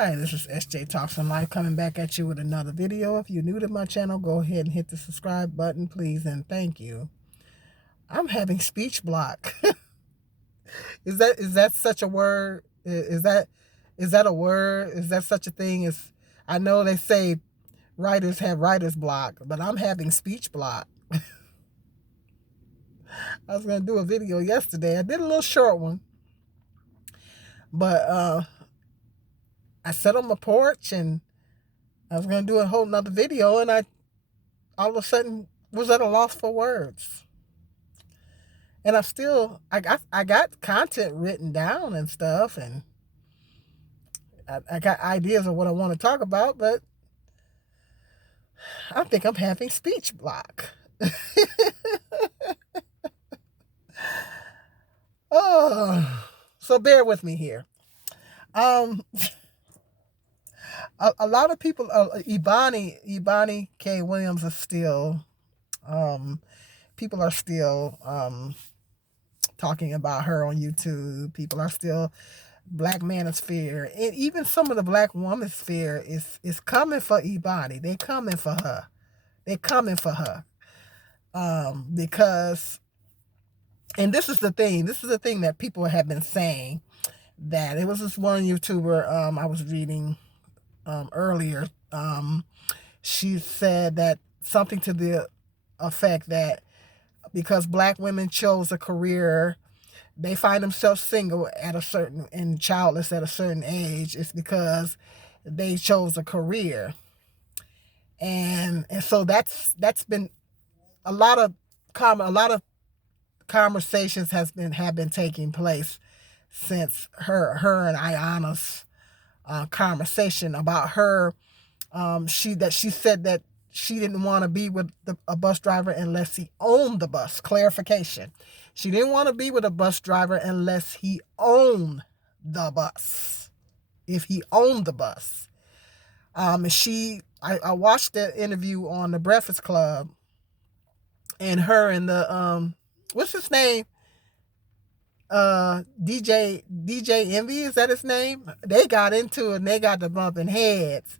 Hi, this is SJ Talks on Life coming back at you with another video. If you're new to my channel, go ahead and hit the subscribe button, please, and thank you. I'm having speech block. Is that such a word? Is that a word? Is that such a thing? I know they say writers have writer's block, but I'm having speech block. I was gonna do a video yesterday. I did a little short one, but I sat on my porch and I was gonna do a whole nother video, and I all of a sudden was at a loss for words. And I got content written down and stuff, and I got ideas of what I want to talk about, but I think I'm having speech block. Oh, so bear with me here. Um, a lot of people, Ebony K. Williams is still, people are still talking about her on YouTube. People are still Black manosphere, and even some of the Black womansphere is coming for Ebony. They coming for her. They coming for her. Because, and this is the thing. This is the thing that people have been saying. That it was this one YouTuber I was reading earlier. She said that something to the effect that because Black women chose a career, they find themselves single at a certain and childless at a certain age. It's because they chose a career, and so that's been a lot of conversations have been taking place since her and Ayana's conversation about her. She said that she didn't want to be with a bus driver unless he owned the bus. Clarification. She didn't want to be with a bus driver unless he owned the bus. If he owned the bus. I watched the interview on the Breakfast Club, and her and the what's his name? DJ Envy, is that his name? They got into it and they got the bumping heads.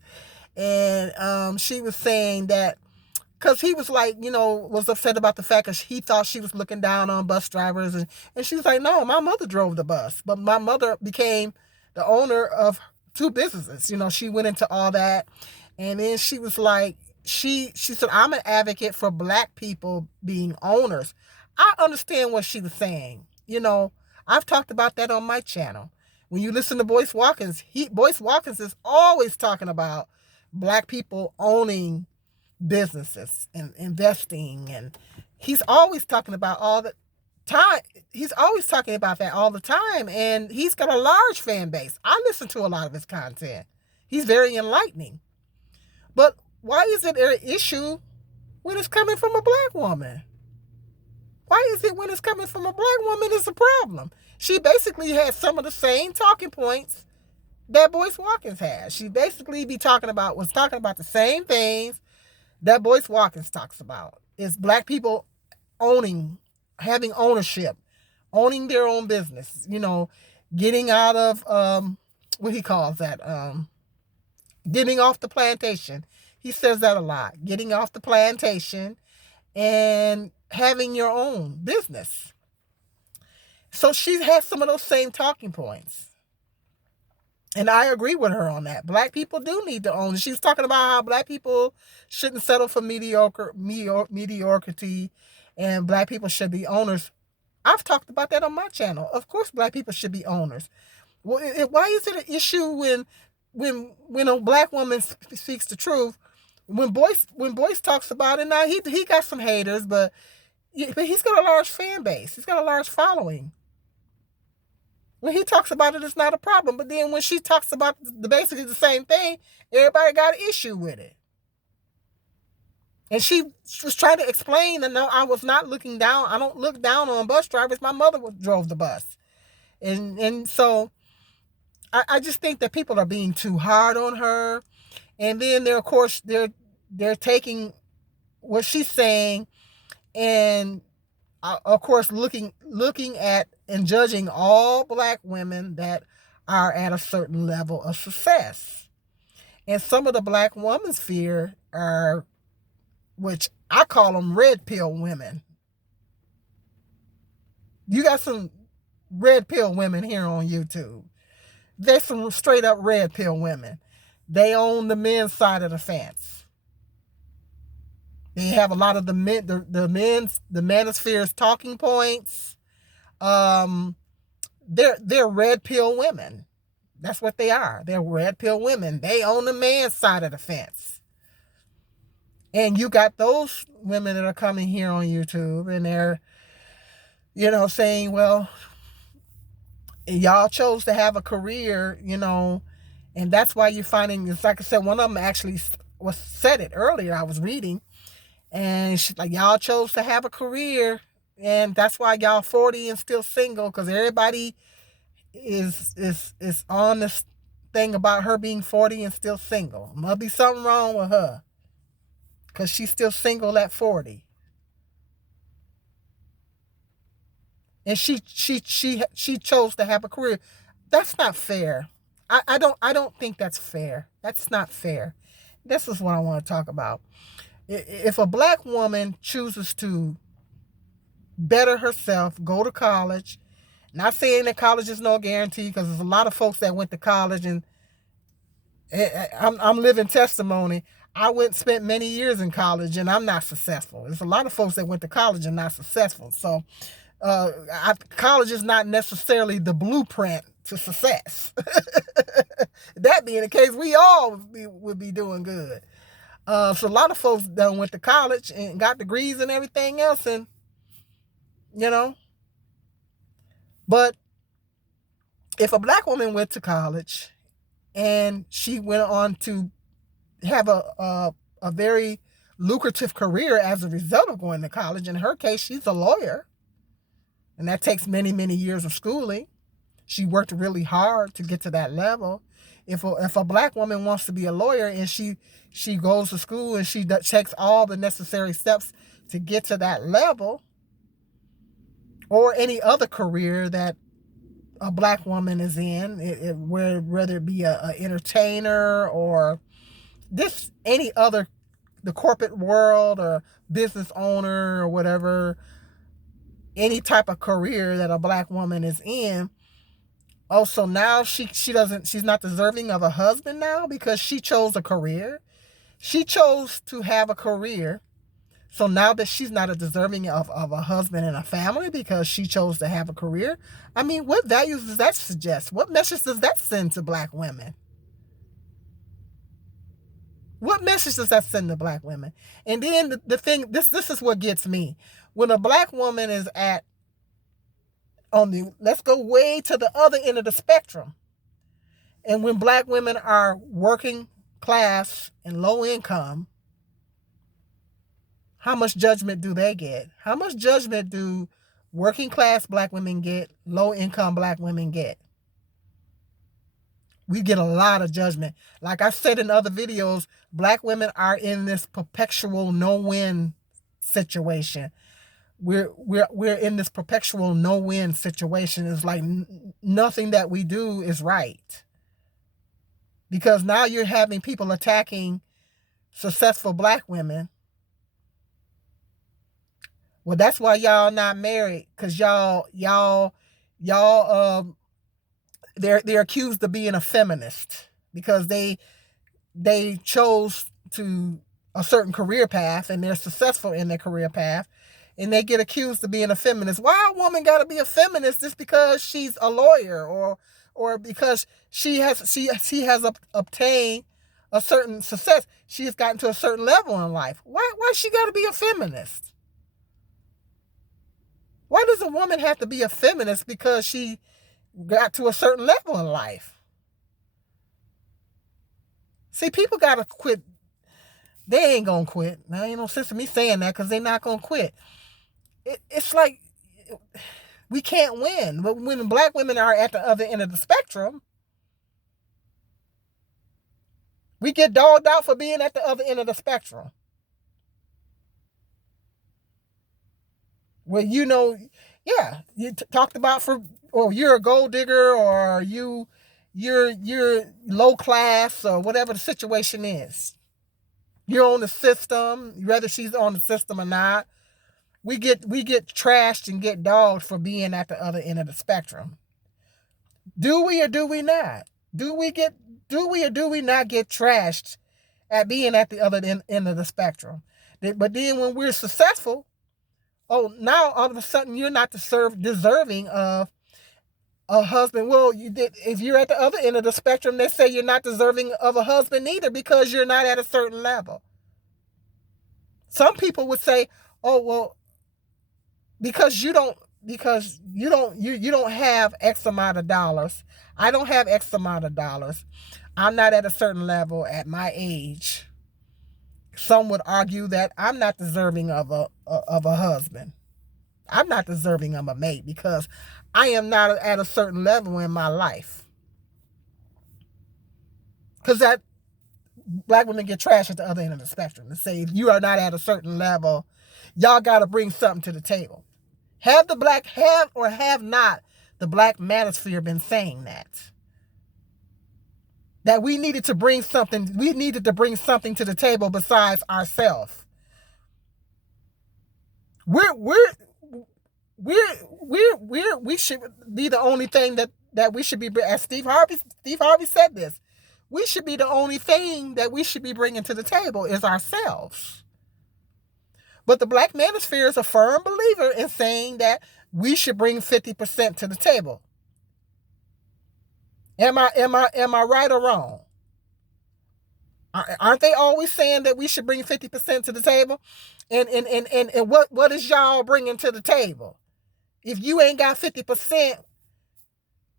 And she was saying that because he was like, was upset about the fact that he thought she was looking down on bus drivers. And she was like, no, my mother drove the bus. But my mother became the owner of two businesses. She went into all that. And then she was like, she said, I'm an advocate for Black people being owners. I understand what she was saying. I've talked about that on my channel. When you listen to Boyce Watkins, Boyce Watkins is always talking about Black people owning businesses and investing, and he's always talking about all the time. He's always talking about that all the time, and he's got a large fan base. I listen to a lot of his content. He's very enlightening. But why is it an issue when it's coming from a Black woman? Why is it when it's coming from a Black woman it's a problem? She basically has some of the same talking points that Boyce Watkins has. She basically was talking about the same things that Boyce Watkins talks about. It's Black people having ownership, owning their own business, getting out of, what he calls that, getting off the plantation. He says that a lot. Getting off the plantation and having your own business. So she has some of those same talking points. And I agree with her on that. Black people do need to own. She was talking about how Black people shouldn't settle for mediocrity, and Black people should be owners. I've talked about that on my channel. Of course, Black people should be owners. Well, why is it an issue when a Black woman speaks the truth? When Boyce talks about it, now he got some haters, but he's got a large fan base. He's got a large following. When he talks about it, it's not a problem. But then when she talks about basically the same thing, everybody got an issue with it. And she was trying to explain that, no, I was not looking down. I don't look down on bus drivers. My mother drove the bus. And so I just think that people are being too hard on her. And then they're taking what she's saying and of course looking at and judging all Black women that are at a certain level of success. And some of the black woman sphere are, which I call them red pill women. You got some red pill women here on YouTube. They're some straight up red pill women. They own the men's side of the fence. They have a lot of the manosphere's talking points. They're red pill women. That's what they are. They're red pill women. They own the man's side of the fence. And you got those women that are coming here on YouTube and they're, saying, well, y'all chose to have a career, and that's why you're finding, it's like I said, one of them actually said it earlier. I was reading, and she's like, y'all chose to have a career, and that's why y'all 40 and still single, because everybody is on this thing about her being 40 and still single. Must be something wrong with her, because she's still single at 40. And she chose to have a career. That's not fair. I don't think that's fair. That's not fair. This is what I want to talk about. If a black woman chooses to better herself, go to college, not saying that college is no guarantee, because there's a lot of folks that went to college, and I'm living testimony. I spent many years in college and I'm not successful. There's a lot of folks that went to college and not successful. So college is not necessarily the blueprint to success. That being the case, we all would be doing good. So a lot of folks done went to college and got degrees and everything else, and but if a black woman went to college and she went on to have a very lucrative career as a result of going to college, in her case, she's a lawyer. And that takes many, many years of schooling. She worked really hard to get to that level. If a black woman wants to be a lawyer and she goes to school and she checks all the necessary steps to get to that level, or any other career that a black woman is in, whether it be a entertainer or any other, the corporate world or business owner or whatever, any type of career that a black woman is in. Also, now she's not deserving of a husband now because she chose a career. She chose to have a career. So now that she's not deserving of a husband and a family because she chose to have a career, I mean, what values does that suggest? What message does that send to black women? What message does that send to black women? And then the thing, this is what gets me. When a black woman is let's go way to the other end of the spectrum. And when black women are working class and low income, how much judgment do they get? How much judgment do working class black women get, low income black women get? We get a lot of judgment. Like I said in other videos, black women are in this perpetual no-win situation. We're in this perpetual no-win situation. It's like nothing that we do is right. Because now you're having people attacking successful black women. Well, that's why y'all not married, because they're accused of being a feminist because they chose to a certain career path and they're successful in their career path, and they get accused of being a feminist. Why a woman got to be a feminist just because she's a lawyer or because she has obtained a certain success? She has gotten to a certain level in life. Why she got to be a feminist? Why does a woman have to be a feminist because she got to a certain level in life? See, people got to quit. They ain't going to quit. Now, ain't no sense in me saying that because they're not going to quit. It's like we can't win. But when black women are at the other end of the spectrum, we get dogged out for being at the other end of the spectrum. Well, you talked about or you're a gold digger, or you you're low class or whatever the situation is. You're on the system, whether she's on the system or not. We get trashed and get dogged for being at the other end of the spectrum. Do we or do we not? Do we or do we not get trashed at being at the other end of the spectrum? But then when we're successful, oh, now all of a sudden you're not deserving of a husband. Well, if you're at the other end of the spectrum, they say you're not deserving of a husband either because you're not at a certain level. Some people would say, "Oh, well, because you don't have X amount of dollars. I don't have X amount of dollars. I'm not at a certain level at my age." Some would argue that I'm not deserving of a husband. I'm not deserving of a mate because I am not at a certain level in my life. Because that black women get trashed at the other end of the spectrum and say if you are not at a certain level, y'all got to bring something to the table. Have or have not the black manosphere been saying that? That we needed to bring something to the table besides ourselves. We should be the only thing that we should be, as Steve Harvey said this. We should be the only thing that we should be bringing to the table is ourselves. But the black manosphere is a firm believer in saying that we should bring 50% to the table. Am I right or wrong? Aren't they always saying that we should bring 50% to the table? And what is y'all bringing to the table? If you ain't got 50%,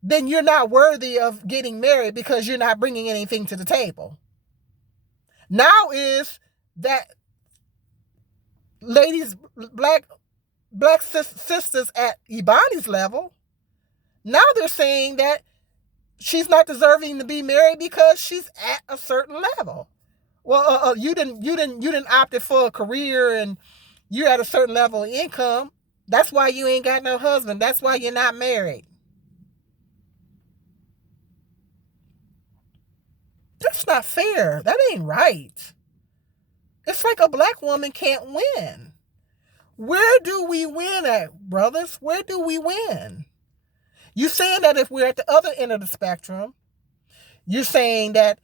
then you're not worthy of getting married because you're not bringing anything to the table. Now is that ladies, black sisters at Eboni's level, now they're saying that she's not deserving to be married because she's at a certain level. Well, you didn't opt for a career and you're at a certain level of income. That's why you ain't got no husband. That's why you're not married. That's not fair. That ain't right. It's like a black woman can't win. Where do we win at, brothers? Where do we win? You're saying that if we're at the other end of the spectrum, you're saying that,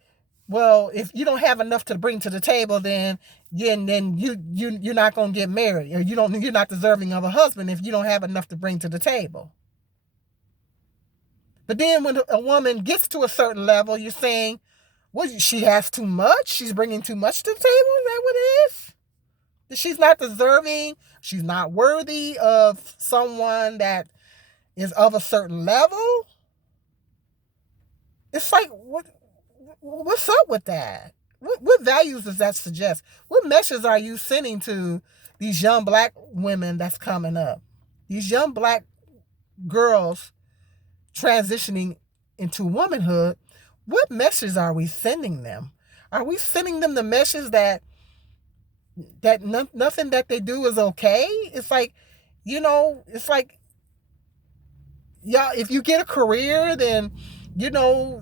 well, if you don't have enough to bring to the table, then you're not going to get married, or you're not deserving of a husband if you don't have enough to bring to the table. But then when a woman gets to a certain level, you're saying, well, she has too much. She's bringing too much to the table. Is that what it is? That she's not deserving. She's not worthy of someone that is of a certain level. It's like, what's up with that? What values does that suggest? What message are you sending to these young black women that's coming up? These young black girls transitioning into womanhood. What message are we sending them? Are we sending them the message that nothing that they do is okay? It's like, it's like, yeah, if you get a career, then you're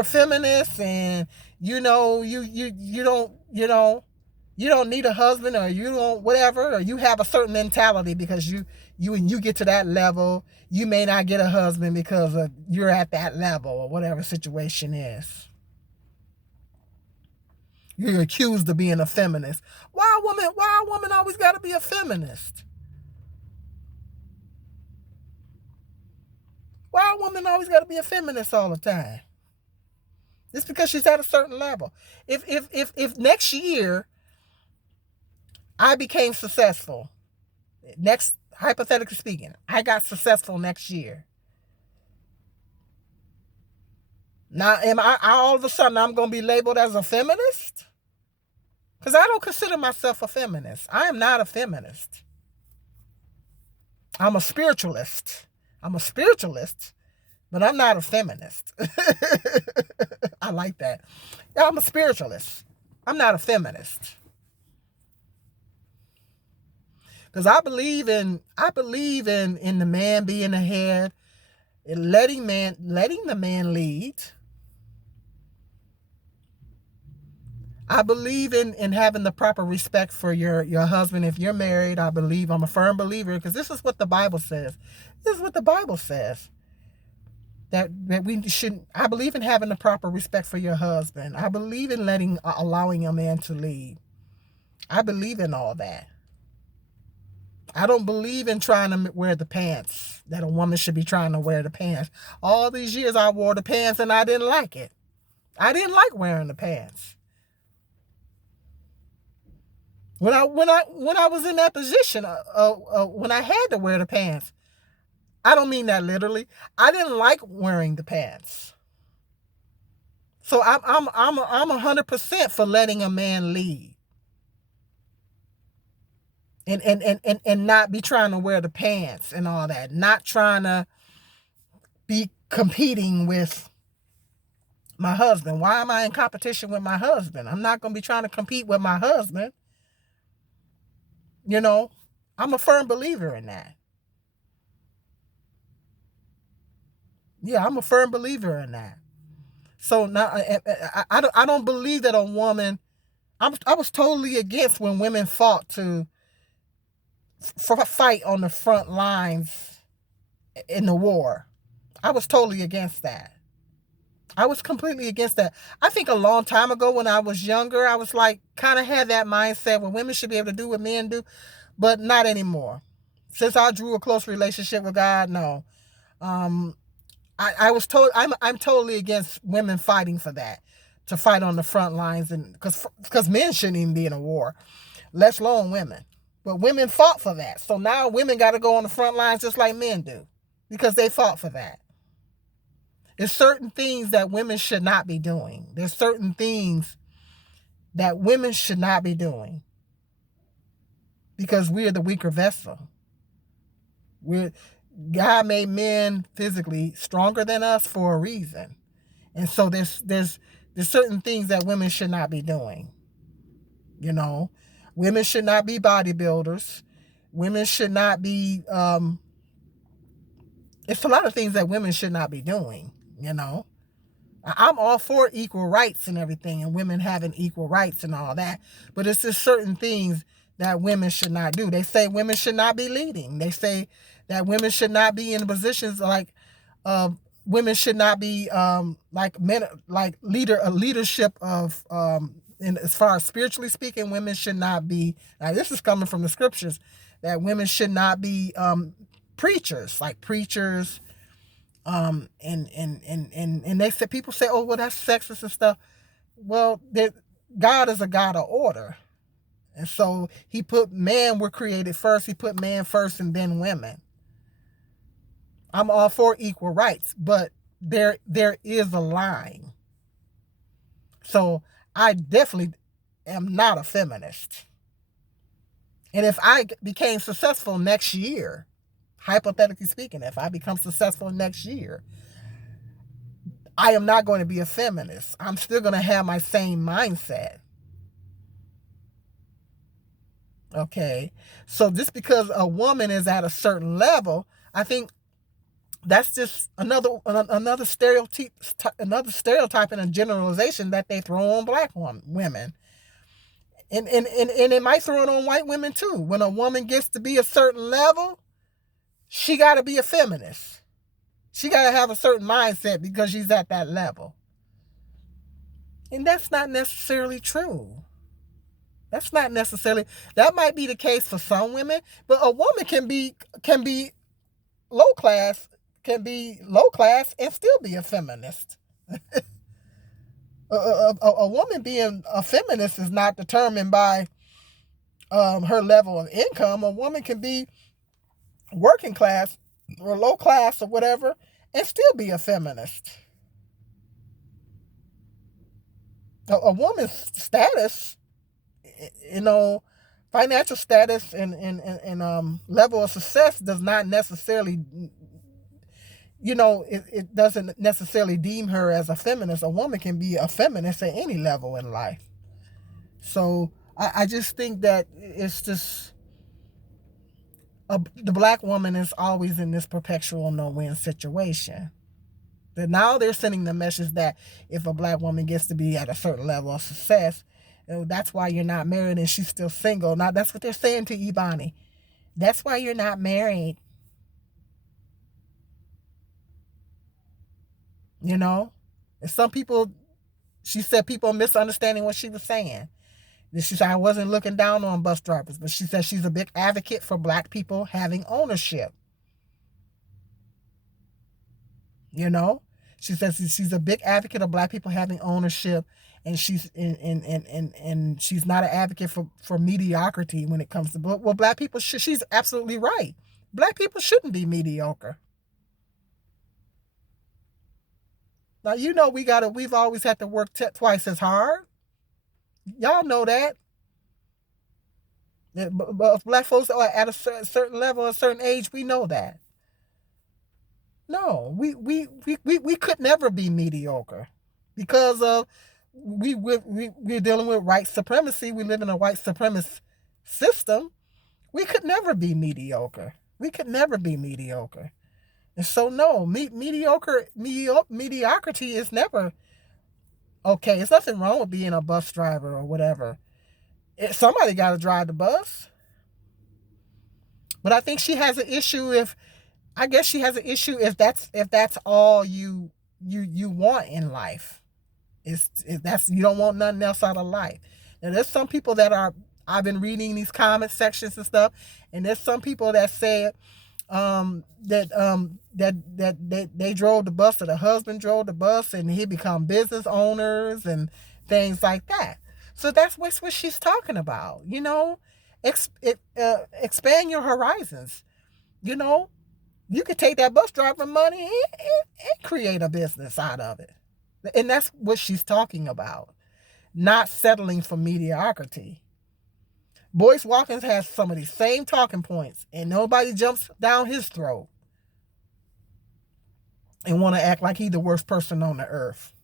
a feminist, and you don't need a husband, or you don't whatever, or you have a certain mentality because when you get to that level, you may not get a husband because you're at that level, or whatever situation is. You're accused of being a feminist. Why a woman always got to be a feminist? Why a woman always got to be a feminist all the time? It's because she's at a certain level. If next year I became successful, hypothetically speaking, I got successful next year. Now, am I all of a sudden I'm going to be labeled as a feminist? Because I don't consider myself a feminist. I am not a feminist. I'm a spiritualist. But I'm not a feminist. I like that. Yeah, I'm a spiritualist. I'm not a feminist. Because I believe in the man being the head, letting the man lead. I believe in having the proper respect for your husband. If you're married, I'm a firm believer, because this is what the Bible says. This is what the Bible says. That we should. I believe in having the proper respect for your husband. I believe in allowing a man to lead. I believe in all that. I don't believe in trying to wear the pants, that a woman should be trying to wear the pants. All these years I wore the pants and I didn't like it. I didn't like wearing the pants. When I was in that position, when I had to wear the pants, I don't mean that literally. I didn't like wearing the pants. So I'm 100% for letting a man lead. And not be trying to wear the pants and all that. Not trying to be competing with my husband. Why am I in competition with my husband? I'm not going to be trying to compete with my husband. You know, I'm a firm believer in that. Yeah, I'm a firm believer in that. So now I don't believe that a woman. I was totally against when women fought to fight on the front lines in the war. I was totally against that. I was completely against that. I think a long time ago when I was younger, I was like, kind of had that mindset where women should be able to do what men do, but not anymore. Since I drew a close relationship with God, no. I was told I'm totally against women fighting for that, to fight on the front lines, and because men shouldn't even be in a war, let alone women. But women fought for that, so now women got to go on the front lines just like men do, because they fought for that. There's certain things that women should not be doing. There's certain things that women should not be doing, because we're the weaker vessel. God made men physically stronger than us for a reason. And so there's certain things that women should not be doing. You know, women should not be bodybuilders. Women should not be, it's a lot of things that women should not be doing, you know. I'm all for equal rights and everything, and women having equal rights and all that. But it's just certain things that women should not do. They say women should not be leading. They say that women should not be in positions like, women should not be like men, like leadership of, in as far as spiritually speaking, women should not be. Now this is coming from the scriptures, that women should not be preachers, like preachers. And they said, people say, oh well, that's sexist and stuff. Well, God is a God of order. And so he put man were created first. He put man first and then women. I'm all for equal rights, but there is a line. So I definitely am not a feminist. And if I became successful next year, hypothetically speaking, if I become successful next year, I am not going to be a feminist. I'm still going to have my same mindset. Okay, so just because a woman is at a certain level, I think that's just another stereotype and a generalization that they throw on black women, and it might throw it on white women too. When a woman gets to be a certain level, she got to be a feminist. She got to have a certain mindset because she's at that level, and that's not necessarily true. That might be the case for some women, but a woman can be low class and still be a feminist. A woman being a feminist is not determined by her level of income. A woman can be working class or low class or whatever and still be a feminist. A woman's status, you know, financial status and level of success does not necessarily, you know, it doesn't necessarily deem her as a feminist. A woman can be a feminist at any level in life. So I just think that it's just, the black woman is always in this perpetual no-win situation. But now they're sending the message that if a black woman gets to be at a certain level of success, that's why you're not married and she's still single. Now that's what they're saying to Ebony. That's why you're not married. You know? And some people, she said people are misunderstanding what she was saying. She said I wasn't looking down on bus drivers, but she said she's a big advocate for black people having ownership. You know? She says she's a big advocate of black people having ownership, and she's not an advocate for mediocrity when it comes to black people. She's absolutely right. Black people shouldn't be mediocre. Now you know we've always had to work twice as hard. Y'all know that. But if black folks are at a certain level, a certain age, we know that. No, we could never be mediocre because of we're dealing with white supremacy. We live in a white supremacist system. We could never be mediocre. We could never be mediocre. And so no, mediocrity is never okay. There's nothing wrong with being a bus driver or whatever. Somebody got to drive the bus. But I think she has an issue if that's all you want in life. If that's you don't want nothing else out of life. And there's some people that are I've been reading these comment sections and stuff, and there's some people that say that they drove the bus or the husband drove the bus and he become business owners and things like that. So that's what she's talking about. You know, expand your horizons. You know, you could take that bus driver money and create a business out of it. And that's what she's talking about. Not settling for mediocrity. Boyce Watkins has some of these same talking points, and nobody jumps down his throat and want to act like he's the worst person on the earth.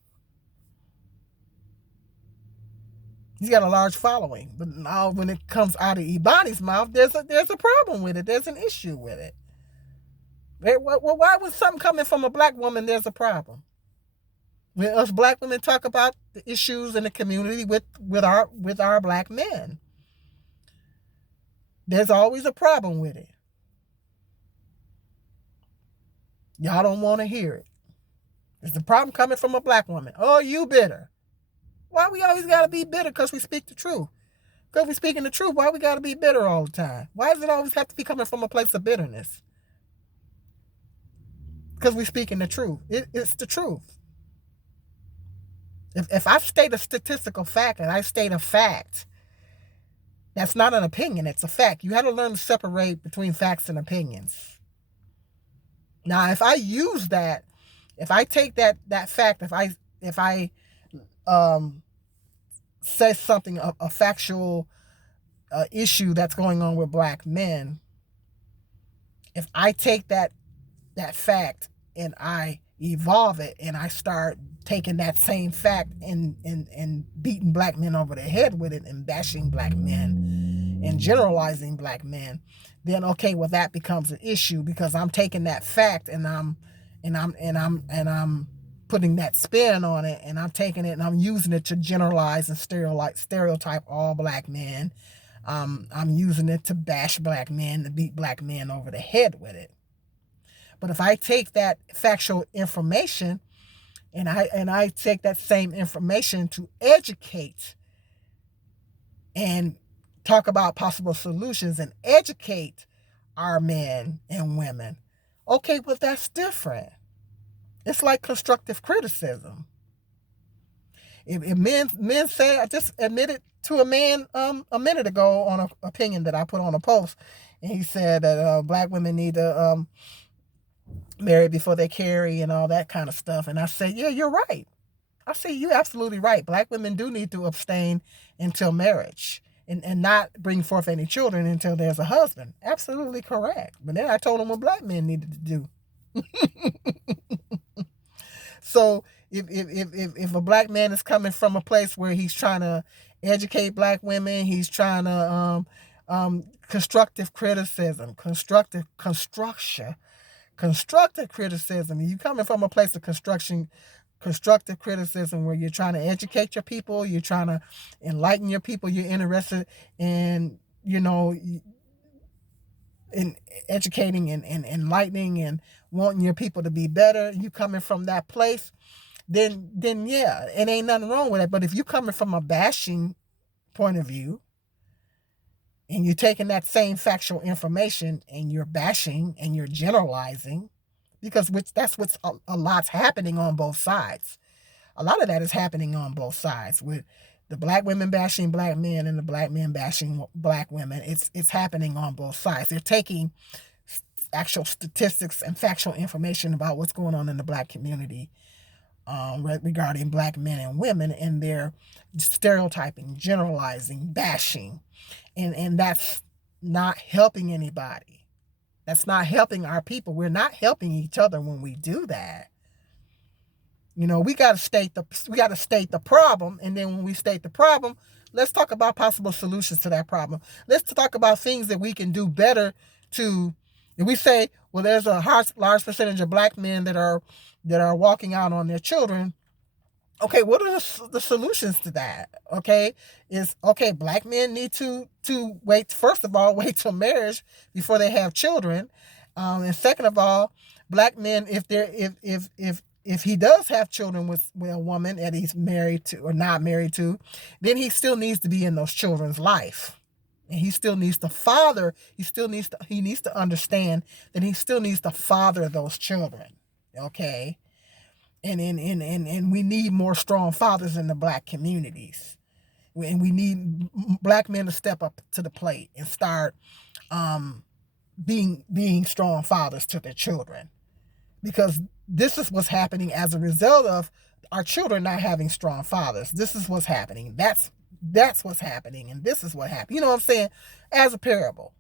He's got a large following, but now when it comes out of Ebony's mouth, there's a problem with it. There's an issue with it. Well, why would something coming from a black woman? There's a problem. When us black women talk about the issues in the community with our black men, there's always a problem with it. Y'all don't want to hear it. Is the problem coming from a black woman? Oh, you bitter. Why we always got to be bitter? Because we speak the truth. Because we speaking the truth, why we got to be bitter all the time? Why does it always have to be coming from a place of bitterness? Because we speaking the truth. It's the truth. If I state a statistical fact and I state a fact, that's not an opinion, it's a fact. You have to learn to separate between facts and opinions. Now, if I use that, if I take that fact, if I say something, a factual issue that's going on with black men, if I take that fact and I evolve it and I start taking that same fact and beating black men over the head with it and bashing black men and generalizing black men, then okay, well that becomes an issue because I'm taking that fact and I'm putting that spin on it and I'm taking it and I'm using it to generalize and stereotype all black men. I'm using it to bash black men, to beat black men over the head with it. But if I take that factual information and I take that same information to educate and talk about possible solutions and educate our men and women, okay, well that's different. It's like constructive criticism. If men say, I just admitted to a man a minute ago on an opinion that I put on a post, and he said that black women need to marry before they carry and all that kind of stuff. And I say, yeah, you're right. I say, you're absolutely right. Black women do need to abstain until marriage and not bring forth any children until there's a husband. Absolutely correct. But then I told them what black men needed to do. So if a black man is coming from a place where he's trying to educate black women, he's trying to constructive criticism, constructive criticism. You coming from a place of constructive criticism where you're trying to educate your people, you're trying to enlighten your people, you're interested in, in educating and enlightening and wanting your people to be better. You coming from that place, then yeah, it ain't nothing wrong with it. But if you coming from a bashing point of view, and you're taking that same factual information and you're bashing and you're generalizing, because that's what's a lot's happening on both sides. A lot of that is happening on both sides, with the black women bashing black men and the black men bashing black women. It's happening on both sides. They're taking actual statistics and factual information about what's going on in the black community regarding black men and women, and they're stereotyping, generalizing, bashing. And that's not helping anybody. That's not helping our people. We're not helping each other when we do that. We got to state the problem, and then when we state the problem, let's talk about possible solutions to that problem. Let's talk about things that we can do better to. If we say, well, there's a large percentage of black men that are walking out on their children. Okay, what are the solutions to that? Okay, black men need to wait. First of all, wait till marriage before they have children, and second of all, black men, if he does have children with a woman that he's married to or not married to, then he still needs to be in those children's life, and he still needs to father. He needs to understand that he still needs to father those children. Okay. And we need more strong fathers in the black communities. And we need black men to step up to the plate and start being strong fathers to their children. Because this is what's happening as a result of our children not having strong fathers. This is what's happening. That's what's happening. And this is what happened. You know what I'm saying? As a parable,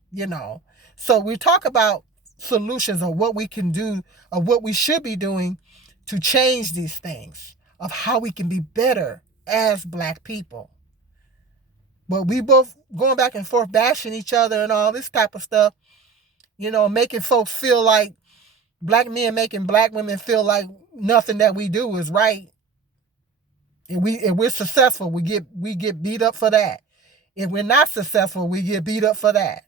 So we talk about solutions of what we can do, of what we should be doing to change these things, of how we can be better as black people. But we both going back and forth bashing each other and all this type of stuff, making folks feel like black men making black women feel like nothing that we do is right. If we're successful, we get beat up for that. If we're not successful, we get beat up for that.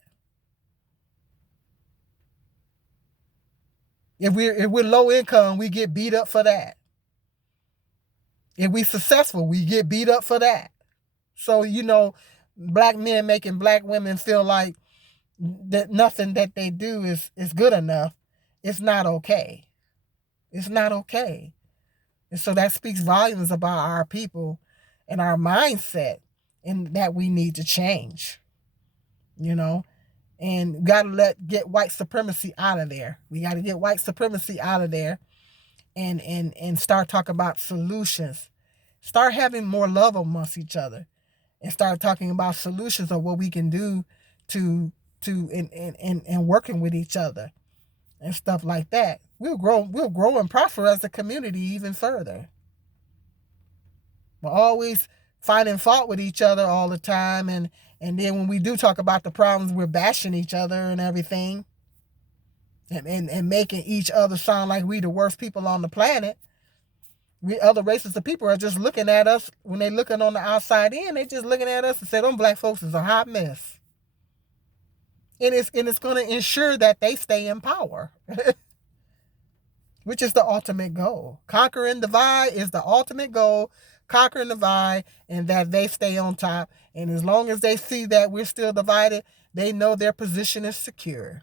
If we're low income, we get beat up for that. If we're successful, we get beat up for that. So, black men making black women feel like that nothing that they do is good enough. It's not okay. It's not okay. And so that speaks volumes about our people and our mindset, and that we need to change. And we got to get white supremacy out of there. We got to get white supremacy out of there and start talking about solutions. Start having more love amongst each other, and start talking about solutions of what we can do to working with each other and stuff like that. We'll grow and prosper as a community even further. We're always finding fault with each other all the time, and then when we do talk about the problems, we're bashing each other and everything, and making each other sound like we the worst people on the planet. We other races of people are just looking at us, when they looking on the outside in, they just looking at us and say, them black folks is a hot mess. And it's going to ensure that they stay in power, which is the ultimate goal. Conquer and divide is the ultimate goal. Conquer and divide, and that they stay on top. And as long as they see that we're still divided, they know their position is secure.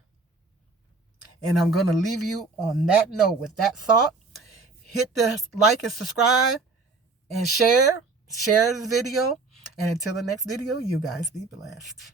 And I'm going to leave you on that note with that thought. Hit the like and subscribe and share this video. And until the next video, you guys be blessed.